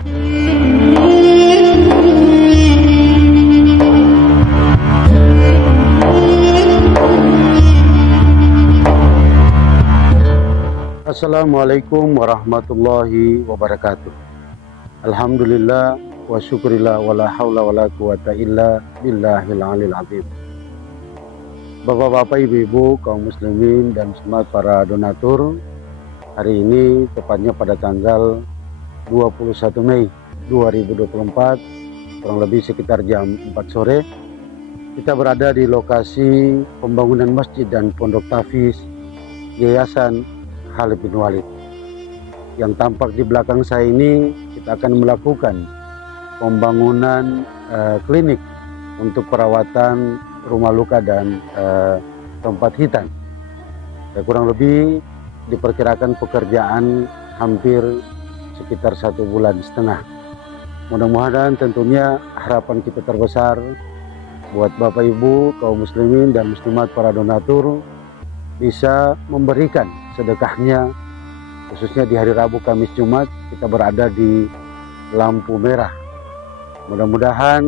Assalamualaikum warahmatullahi wabarakatuh. Alhamdulillah wa syukurillah wa la hawla wa la quwata illa billahil alil azim. Bapak-bapak, ibu-ibu, kaum muslimin dan muslimat, para donatur, hari ini tepatnya pada tanggal 21 Mei 2024, kurang lebih sekitar jam 4 sore, kita berada di lokasi pembangunan masjid dan pondok tahfiz Yayasan Khalid bin Walid. Yang tampak di belakang saya ini, kita akan melakukan pembangunan klinik untuk perawatan rumah luka dan tempat hitan. Kurang lebih diperkirakan pekerjaan hampir sekitar 1,5 bulan. Mudah-mudahan tentunya harapan kita terbesar buat Bapak Ibu kaum muslimin dan muslimat, para donatur, bisa memberikan sedekahnya, khususnya di hari Rabu, Kamis, Jumat kita berada di lampu merah. Mudah-mudahan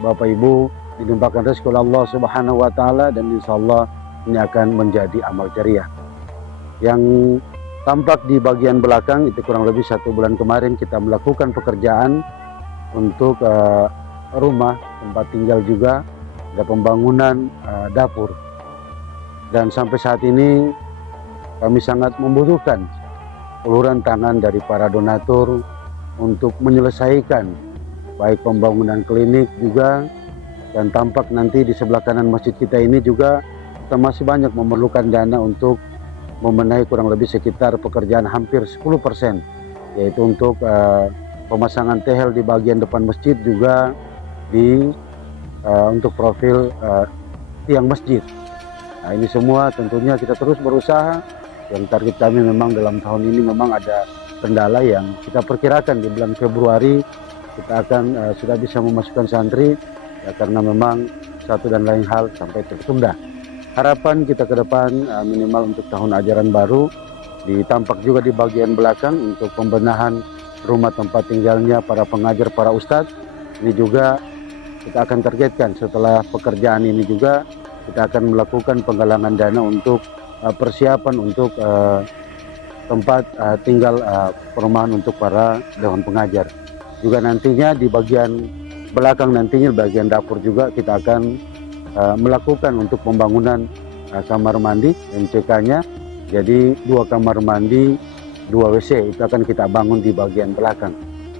Bapak Ibu dilimpahkan rezeki oleh Allah Subhanahu wa taala, dan insya Allah ini akan menjadi amal jariah. Yang tampak di bagian belakang itu kurang lebih 1 bulan kemarin kita melakukan pekerjaan untuk rumah tempat tinggal, juga ada pembangunan dapur. Dan sampai saat ini kami sangat membutuhkan uluran tangan dari para donatur untuk menyelesaikan baik pembangunan klinik juga, dan tampak nanti di sebelah kanan masjid kita ini juga kita masih banyak memerlukan dana untuk membenahi kurang lebih sekitar pekerjaan hampir 10%, yaitu untuk pemasangan tehel di bagian depan masjid, juga di untuk profil tiang masjid. Nah, ini semua tentunya kita terus berusaha. Yang target kami memang dalam tahun ini memang ada kendala yang kita perkirakan di bulan Februari kita akan sudah bisa memasukkan santri, ya, karena memang satu dan lain hal sampai tertunda. Harapan kita ke depan minimal untuk tahun ajaran baru, ditampak juga di bagian belakang untuk pembenahan rumah tempat tinggalnya para pengajar, para ustadz. Ini juga kita akan targetkan setelah pekerjaan ini juga kita akan melakukan penggalangan dana untuk persiapan untuk tempat tinggal perumahan untuk para dewan pengajar. Juga nantinya di bagian belakang, nantinya bagian dapur juga kita akan melakukan untuk pembangunan kamar mandi MCK-nya. Jadi 2 kamar mandi, 2 WC itu akan kita bangun di bagian belakang.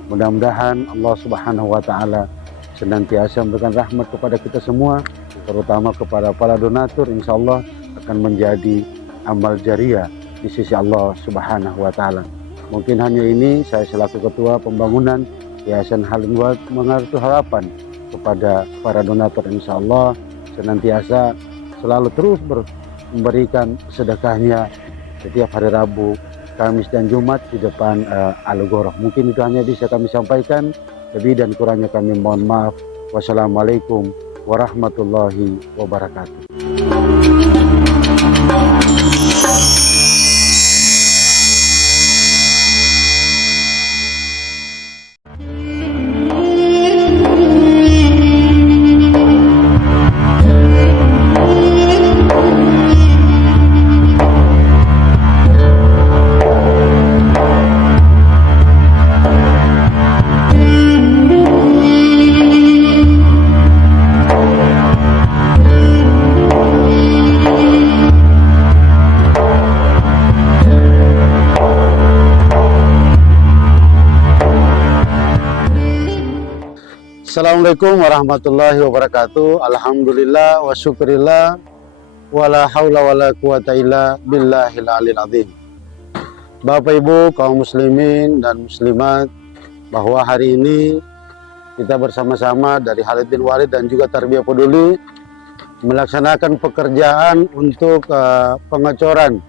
Mudah-mudahan Allah Subhanahu wa taala senantiasa memberikan rahmat kepada kita semua, terutama kepada para donatur. Insya Allah akan menjadi amal jariah di sisi Allah Subhanahu wa taala. Mungkin hanya ini saya selaku ketua pembangunan Yayasan Khalid bin Walid mengatur harapan kepada para donatur, insya Allah senantiasa selalu terus memberikan sedekahnya setiap hari Rabu, Kamis dan Jumat di depan Al-Ghoroh. Mungkin itu hanya bisa kami sampaikan. Lebih dan kurangnya kami mohon maaf. Wassalamualaikum warahmatullahi wabarakatuh. Assalamualaikum warahmatullahi wabarakatuh. Alhamdulillah wa syukurillah wa la hawla wa la quwata illa billahil alil azim. Bapak Ibu kaum muslimin dan muslimat, bahwa hari ini kita bersama-sama dari Khalid bin Walid dan juga Tarbiyah Peduli melaksanakan pekerjaan untuk pengecoran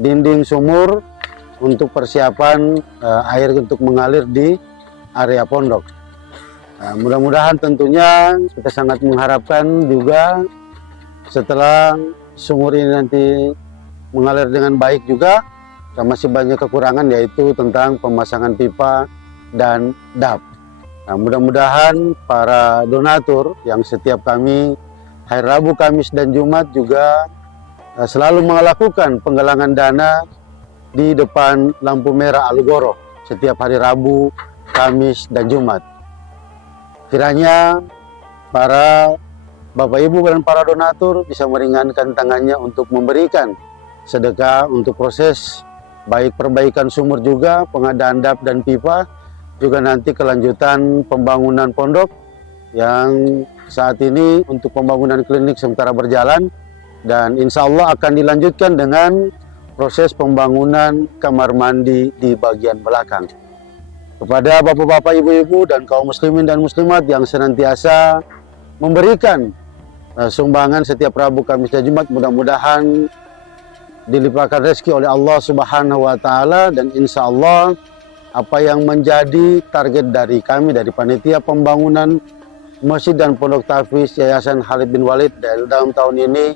dinding sumur untuk persiapan air untuk mengalir di area pondok. Mudah-mudahan tentunya kita sangat mengharapkan juga setelah sumur ini nanti mengalir dengan baik juga, masih banyak kekurangan, yaitu tentang pemasangan pipa dan DAP. Nah, mudah-mudahan para donatur yang setiap kami hari Rabu, Kamis, dan Jumat juga selalu melakukan penggalangan dana di depan lampu merah Alugoro setiap hari Rabu, Kamis, dan Jumat. Kiranya para Bapak Ibu dan para donatur bisa meringankan tangannya untuk memberikan sedekah untuk proses baik perbaikan sumur juga, pengadaan DAP dan pipa, juga nanti kelanjutan pembangunan pondok yang saat ini untuk pembangunan klinik sementara berjalan, dan insya Allah akan dilanjutkan dengan proses pembangunan kamar mandi di bagian belakang. Kepada bapak-bapak, ibu-ibu, dan kaum muslimin dan muslimat yang senantiasa memberikan sumbangan setiap Rabu, Kamis, dan Jumat, mudah-mudahan dilimpahkan rezeki oleh Allah Subhanahu wa Ta'ala, dan insya Allah apa yang menjadi target dari kami dari panitia pembangunan masjid dan pondok tahfiz Yayasan Khalid bin Walid dalam tahun ini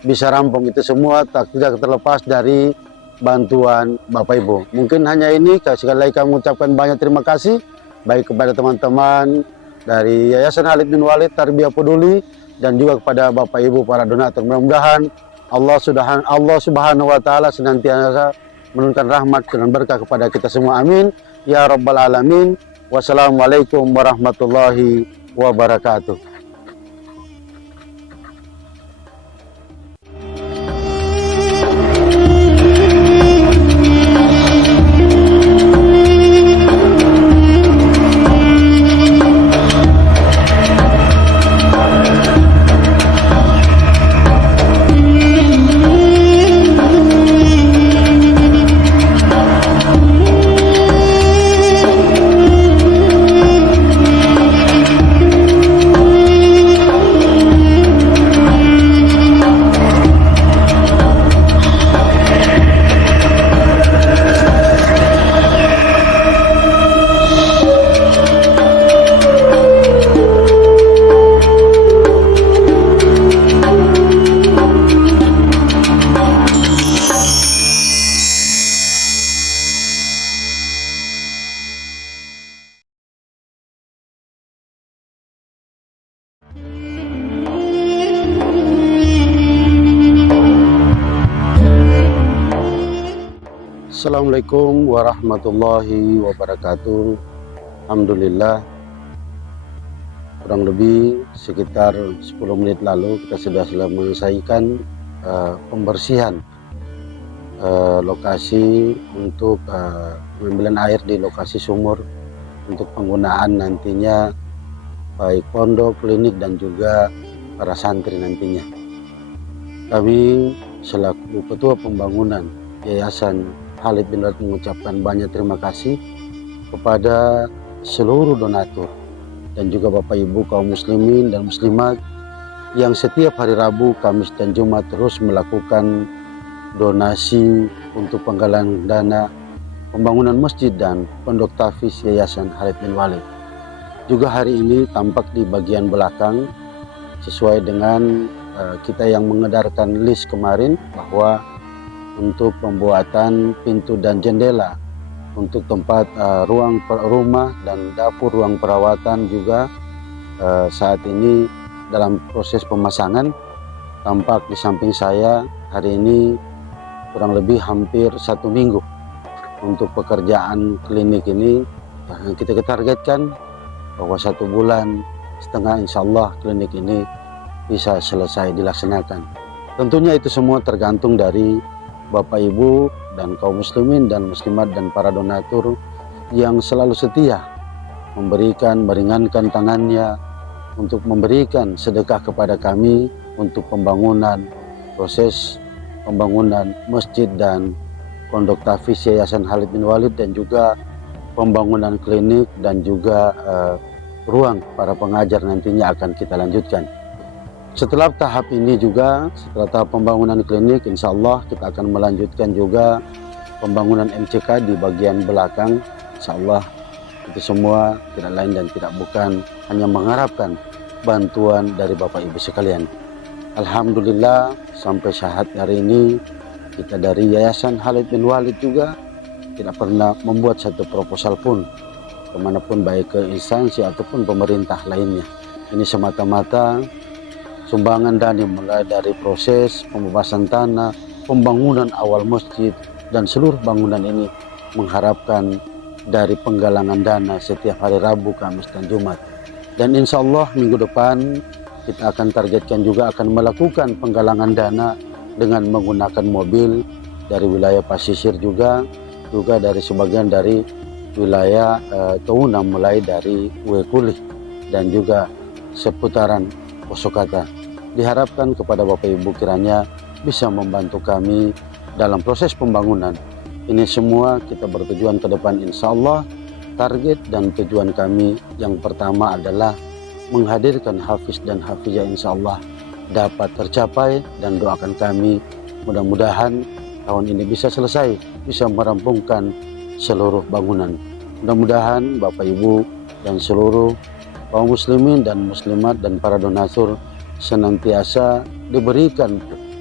bisa rampung. Itu semua tidak terlepas dari bantuan Bapak Ibu. Mungkin hanya ini, sekali lagi kami ucapkan banyak terima kasih baik kepada teman-teman dari Yayasan Khalid bin Walid Tarbiyah Peduli dan juga kepada Bapak Ibu para donatur. Mudah-mudahan Allah Subhanahu wa Ta'ala senantiasa menurunkan rahmat dan berkah kepada kita semua. Amin ya rabbal alamin. Wassalamualaikum warahmatullahi wabarakatuh. Assalamualaikum warahmatullahi wabarakatuh. Alhamdulillah, kurang lebih sekitar 10 menit lalu kita sudah menyelesaikan pembersihan lokasi untuk pengambilan air di lokasi sumur untuk penggunaan nantinya baik pondok, klinik, dan juga para santri nantinya. Kami selaku Ketua Pembangunan Yayasan Khalid bin Walid mengucapkan banyak terima kasih kepada seluruh donatur dan juga Bapak Ibu kaum muslimin dan muslimat yang setiap hari Rabu, Kamis, dan Jumat terus melakukan donasi untuk penggalangan dana pembangunan masjid dan pondok tahfiz Yayasan Khalid bin Walid. Juga hari ini tampak di bagian belakang sesuai dengan kita yang mengedarkan list kemarin bahwa untuk pembuatan pintu dan jendela untuk tempat ruang rumah dan dapur, ruang perawatan juga saat ini dalam proses pemasangan. Tampak di samping saya hari ini kurang lebih hampir 1 minggu untuk pekerjaan klinik ini. Yang kita targetkan bahwa 1,5 bulan insya Allah klinik ini bisa selesai dilaksanakan. Tentunya itu semua tergantung dari Bapak Ibu dan kaum muslimin dan muslimat dan para donatur yang selalu setia memberikan, meringankan tangannya untuk memberikan sedekah kepada kami untuk pembangunan, proses pembangunan masjid dan pondok tahfiz Yayasan Khalid bin Walid, dan juga pembangunan klinik dan juga ruang para pengajar nantinya akan kita lanjutkan. Setelah tahap ini juga, setelah tahap pembangunan klinik, insya Allah kita akan melanjutkan juga pembangunan MCK di bagian belakang. Insya Allah itu semua tidak lain dan tidak bukan hanya mengharapkan bantuan dari Bapak Ibu sekalian. Alhamdulillah sampai saat hari ini kita dari Yayasan Khalid bin Walid juga tidak pernah membuat satu proposal pun kemanapun, baik ke instansi ataupun pemerintah lainnya. Ini semata-mata sumbangan dana mulai dari proses pembebasan tanah, pembangunan awal masjid, dan seluruh bangunan ini mengharapkan dari penggalangan dana setiap hari Rabu, Kamis, dan Jumat. Dan insya Allah minggu depan kita akan targetkan juga akan melakukan penggalangan dana dengan menggunakan mobil dari wilayah pesisir juga dari sebagian dari wilayah Tauna, mulai dari Wekuli dan juga seputaran Posokata. Diharapkan kepada Bapak Ibu kiranya bisa membantu kami dalam proses pembangunan. Ini semua kita bertujuan ke depan, insya Allah target dan tujuan kami yang pertama adalah menghadirkan hafiz dan hafizah, insya Allah dapat tercapai, dan doakan kami mudah-mudahan tahun ini bisa selesai, bisa merampungkan seluruh bangunan. Mudah-mudahan Bapak Ibu dan seluruh kaum muslimin dan muslimat dan para donatur senantiasa diberikan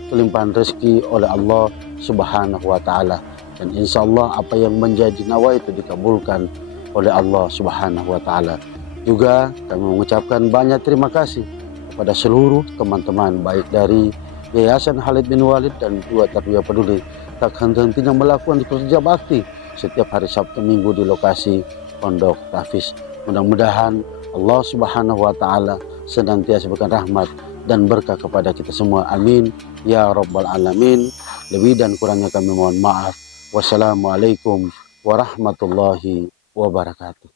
kelimpahan rezeki oleh Allah Subhanahu wa Ta'ala, dan insya Allah apa yang menjadi nawa itu dikabulkan oleh Allah Subhanahu wa Ta'ala. Juga kami mengucapkan banyak terima kasih kepada seluruh teman-teman, baik dari Yayasan Khalid bin Walid dan juga Tarbiyah Peduli, tak henti-hentinya melakukan kerja bakti setiap hari Sabtu Minggu di lokasi Pondok Tahfiz. Mudah-mudahan Allah Subhanahu wa Ta'ala senantiasa berikan rahmat dan berkah kepada kita semua. Amin ya rabbal alamin. Lebih dan kurangnya kami mohon maaf. Wassalamualaikum warahmatullahi wabarakatuh.